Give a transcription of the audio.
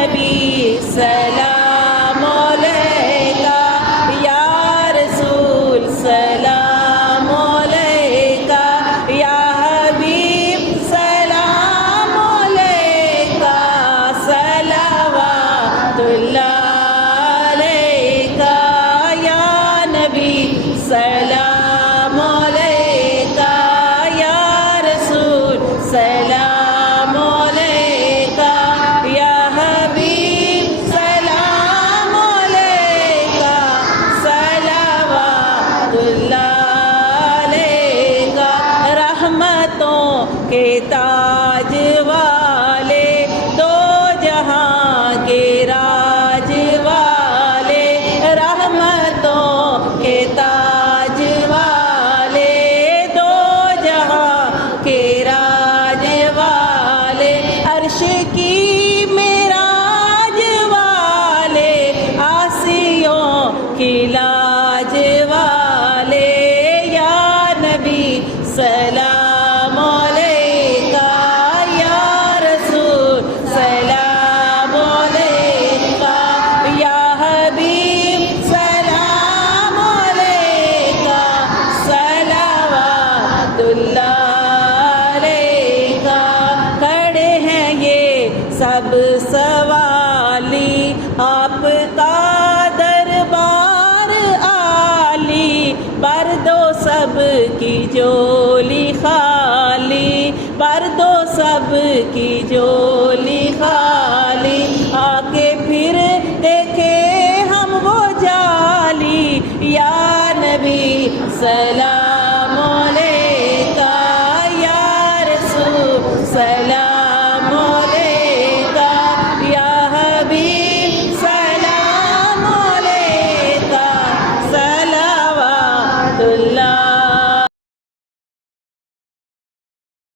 نبی سلام علیکہ، یا رسول سلام علیکہ، یا حبیب سلام علیکہ، صلوات اللہ علیکہ، یا نبی سلام علیکہ، یا رسول سلام علیکہ، یا حبیب سلام علیکہ، صلوات اللہ علیکہ۔ رحمتوں کے تاج والے، دو جہاں کے راج والے، رحمتوں کے تاج والے، دو جہاں کے راج والے، عرش کی معراج والے، آسیوں کی لاج والے، یا نبی سلام علیکہ، یا رسول سلام علیکہ، یا حبیب سلام علیکہ، صلوات اللہ علیکہ۔ کھڑے ہیں یہ سب سوالی، آپ کا دربار عالی، بر دو سب کی جو